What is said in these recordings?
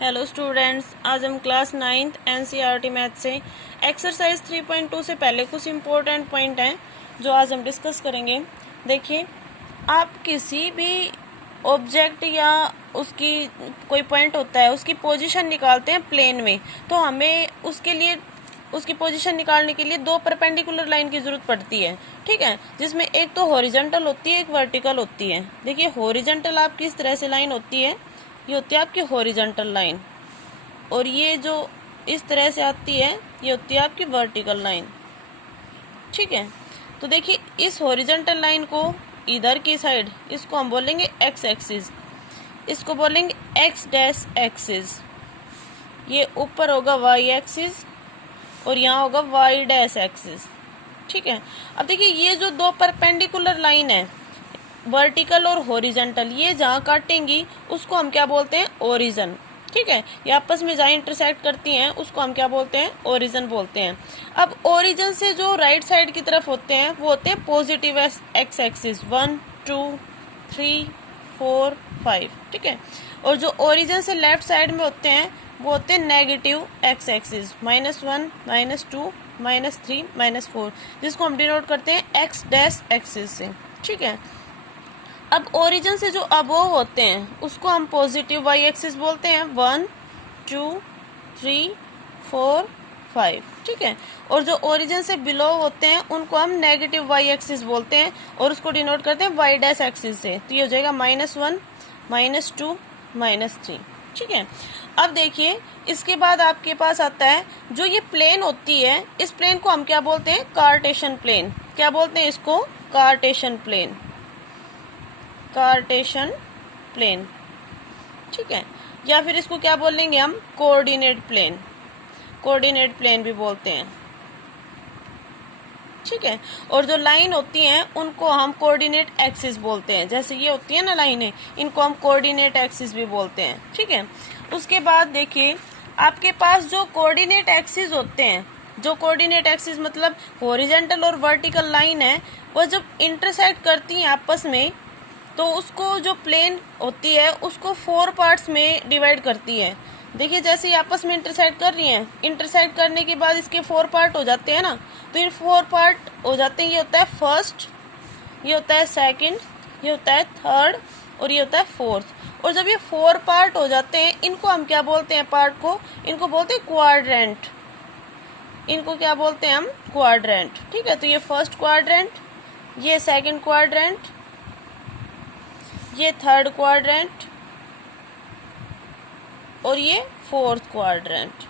Hello students, आज हम class 9th NCERT math से एक्सरसाइज 3.2 से पहले कुछ इम्पोर्टेंट पॉइंट हैं जो आज हम डिस्कस करेंगे। देखिए, आप किसी भी ऑब्जेक्ट या उसकी कोई पॉइंट होता है उसकी पोजीशन निकालते हैं प्लेन में, तो हमें उसके लिए उसकी पोजीशन निकालने के लिए दो परपेंडिकुलर लाइन की जरूरत पड़ती है। ठीक है, जिसमें एक तो हॉरिजॉन्टल होती है, एक वर्टिकल होती है। देखिए, हॉरिजॉन्टल आपकी इस तरह से लाइन होती है, ये होती है आपकी हॉरिजॉन्टल लाइन, और ये जो इस तरह से आती है ये होती है आपकी वर्टिकल लाइन। ठीक है, तो देखिए इस हॉरिजॉन्टल लाइन को इधर की साइड इसको हम बोलेंगे एक्स एक्सिस, इसको बोलेंगे एक्स डैश एक्सिस। ये ऊपर होगा वाई एक्सिस और यहाँ होगा वाई डैश एक्सिस। ठीक है, अब देखिए ये जो दो परपेंडिकुलर लाइन है वर्टिकल और हॉरिजॉन्टल, ये जहाँ काटेंगी उसको हम क्या बोलते हैं? ओरिजिन। ठीक है, ये आपस में जहाँ इंटरसेक्ट करती हैं उसको हम क्या बोलते हैं? ओरिजिन बोलते हैं। अब ओरिजिन से जो राइट साइड की तरफ होते हैं वो होते हैं पॉजिटिव एक्स एक्सिस, 1 2 3 4 5। ठीक है, और जो ओरिजिन से लेफ्ट साइड में होते हैं वो होते हैं नेगेटिव एक्स एक्सिस, -1 -2 -3 -4, जिसको हम डिनोट करते हैं एक्स डैश एक्सिस से। ठीक है, अब ओरिजिन से जो अबोव होते हैं उसको हम पॉजिटिव वाई एक्सिस बोलते हैं, 1 2 3 4 5। ठीक है, और जो ओरिजिन से बिलो होते हैं उनको हम नेगेटिव वाई एक्सिस बोलते हैं और उसको डिनोट करते हैं वाई डैश एक्सिस से। तो ये हो जाएगा -1 -2 -3। ठीक है, अब देखिए इसके बाद आपके पास आता है जो ये प्लेन होती है, इस प्लेन को हम क्या बोलते हैं? Cartesian plane. क्या बोलते हैं इसको? Cartesian plane, Cartesian plane. ठीक है, या फिर इसको क्या बोलेंगे हम? कोऑर्डिनेट प्लेन, कोऑर्डिनेट प्लेन भी बोलते हैं। ठीक है, और जो लाइन होती हैं उनको हम कोऑर्डिनेट एक्सिस बोलते हैं। जैसे ये होती है ना लाइनें, इनको हम कोऑर्डिनेट एक्सिस भी बोलते हैं। ठीक है, उसके बाद देखिए आपके पास जो कोऑर्डिनेट एक्सिस होते हैं, जो कोऑर्डिनेट एक्सिस मतलब हॉरिजॉन्टल और वर्टिकल लाइन है, वो जब इंटरसेक्ट करती हैं आपस में तो उसको जो प्लेन होती है उसको 4 पार्ट्स में डिवाइड करती है। देखिए जैसे ही आपस में इंटरसेक्ट कर रही हैं, इंटरसेक्ट करने के बाद इसके 4 पार्ट हो जाते हैं ना, तो इन 4 पार्ट हो जाते हैं। ये होता है फर्स्ट, ये होता है सेकंड, ये होता है थर्ड और ये होता है फोर्थ। और जब ये 4 पार्ट हो जाते हैं इनको हम क्या बोलते हैं? पार्ट को इनको बोलते हैं क्वाड्रेंट। इनको क्या बोलते हैं हम? क्वाड्रेंट। ठीक है, तो ये फर्स्ट क्वाड्रेंट, ये सेकंड क्वाड्रेंट, ये थर्ड क्वाड्रेंट और ये फोर्थ क्वाड्रेंट।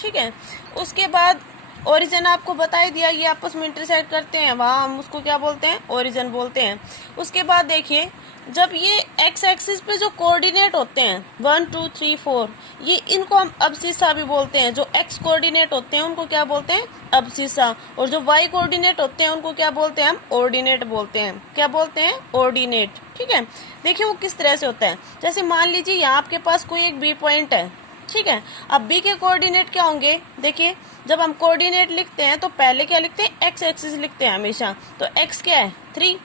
ठीक है, उसके बाद ओरिजिन आपको बता ही दिया, ये आपस में इंटरसेक्ट करते हैं, वहाँ हम उसको क्या बोलते हैं? ओरिजिन बोलते हैं। उसके बाद देखिए जब ये एक्स एक्सिस पे जो कोऑर्डिनेट होते हैं 1 2 3 4, ये इनको हम अब्सिसा भी बोलते हैं। जो एक्स कोऑर्डिनेट होते हैं उनको क्या बोलते हैं? अब्सिसा। और जो वाई कोऑर्डिनेट होते हैं उनको क्या बोलते हैं? हम ऑर्डिनेट बोलते हैं। क्या बोलते हैं? ऑर्डिनेट। ठीक है, देखिए वो किस तरह से होता है। जैसे मान लीजिए यहाँ आपके पास कोई एक बी पॉइंट है। ठीक है, अब बी के कोऑर्डिनेट क्या होंगे? देखिए जब हम कोऑर्डिनेट लिखते हैं तो पहले क्या लिखते हैं? एक्स एक्सिस लिखते हैं हमेशा। तो एक्स क्या है? 3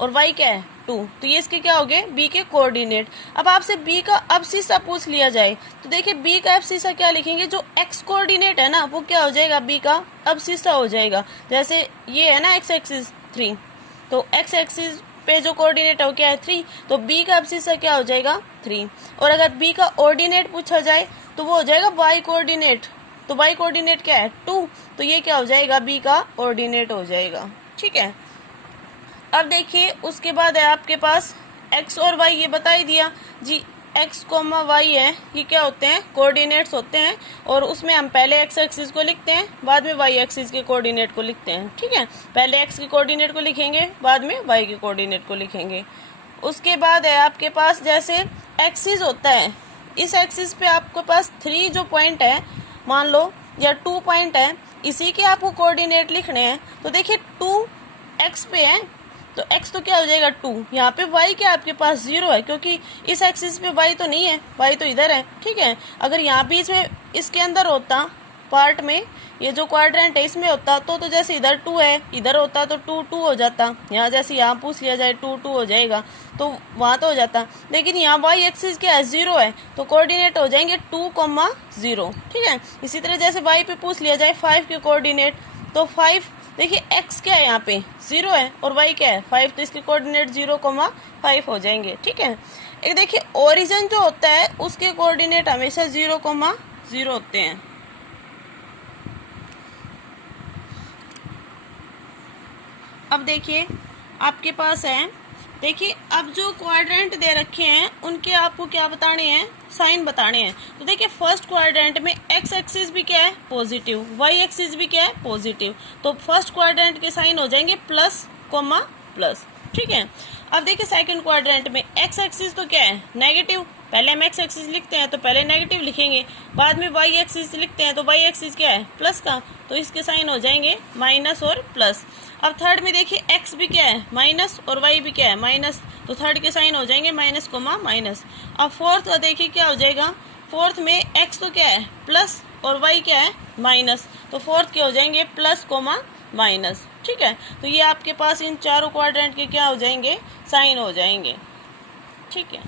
और वाई क्या है? 2। तो ये इसके क्या हो गए? बी के कोऑर्डिनेट। अब आपसे बी का अब्सिसा पूछ लिया जाए तो देखिए बी का अब्सिसा क्या लिखेंगे? जो एक्स कोऑर्डिनेट है ना वो क्या हो जाएगा? बी का अब्सिसा हो जाएगा। जैसे ये है ना एक्स एक्सिस 3, तो एक्स एक्सिस पे जो कोऑर्डिनेट है वो क्या है? 3, तो बी का अब्सिसा क्या हो जाएगा? 3। और अगर बी का ऑर्डिनेट पूछा जाए तो वो हो जाएगा वाई कोऑर्डिनेट। तो वाई कोऑर्डिनेट क्या है? 2, तो ये क्या हो जाएगा? बी का ऑर्डिनेट हो जाएगा। ठीक है, अब देखिए उसके बाद है आपके पास x और y, ये बता ही दिया जी। x, y है, ये क्या होते हैं? कोऑर्डिनेट्स होते हैं, और उसमें हम पहले x एक्सिस को लिखते हैं, बाद में y एक्सिस के कोऑर्डिनेट को लिखते हैं। ठीक है, पहले x के कोऑर्डिनेट को लिखेंगे, बाद में y के कोऑर्डिनेट को लिखेंगे। उसके बाद है आपके पास जैसे एक्सिस होता है, इस एक्सिस पे आपके पास 3 जो पॉइंट है मान लो, या 2 पॉइंट है, इसी के आपको कोऑर्डिनेट लिखने हैं। तो देखिए 2 x पे है तो x तो क्या हो जाएगा? 2। यहाँ पे y क्या आपके पास? 0 है, क्योंकि इस एक्सिस पे y तो नहीं है, y तो इधर है। ठीक है, अगर यहाँ बीच में इसके अंदर होता पार्ट में, ये जो क्वाड्रेंट है इसमें होता तो जैसे इधर 2 है, इधर होता तो 2 2 हो जाता। यहाँ जैसे यहाँ पूछ लिया जाए 2 2 हो जाएगा, तो वहाँ तो हो जाता। लेकिन यहाँ वाई एक्सिस क्या है, 0 है, तो कोऑर्डिनेट हो जाएंगे 2,0। ठीक है। इसी तरह जैसे वाई पे पूछ लिया जाए 5 के कोऑर्डिनेट, तो 5 देखिए एक्स क्या है यहाँ पे 0 है और वाई क्या है 5, तो इसके कोऑर्डिनेट 0,5 हो जाएंगे। ठीक है। एक देखिए ओरिजिन जो होता है उसके कोऑर्डिनेट हमेशा 0,0 होते हैं। अब देखिए आपके पास है, देखिए अब जो क्वाड्रेंट दे रखे हैं उनके आपको क्या बताने हैं, साइन बताने हैं। तो देखिए फर्स्ट क्वाड्रेंट में एक्स एक्सिस भी क्या है पॉजिटिव, वाई एक्सिस भी क्या है पॉजिटिव, तो फर्स्ट क्वाड्रेंट के साइन हो जाएंगे प्लस कोमा प्लस। ठीक है। अब देखिए सेकंड क्वाड्रेंट में एक्स एक्सिस तो क्या है नेगेटिव, पहले हम एक्स एक्सिस लिखते हैं तो पहले नेगेटिव लिखेंगे, बाद में वाई एक्सिस लिखते हैं तो वाई एक्सिस क्या है प्लस का, तो इसके साइन हो जाएंगे माइनस और प्लस। अब थर्ड में देखिए एक्स भी क्या है माइनस और वाई भी क्या है माइनस, तो थर्ड के साइन हो जाएंगे माइनस कोमा माइनस। अब फोर्थ का देखिए क्या हो जाएगा, फोर्थ में एक्स तो क्या है प्लस और वाई क्या है माइनस, तो फोर्थ के हो जाएंगे प्लस कोमा माइनस। ठीक है। तो ये आपके पास इन चारों क्वाड्रेंट के क्या हो जाएंगे, साइन हो जाएंगे। ठीक है।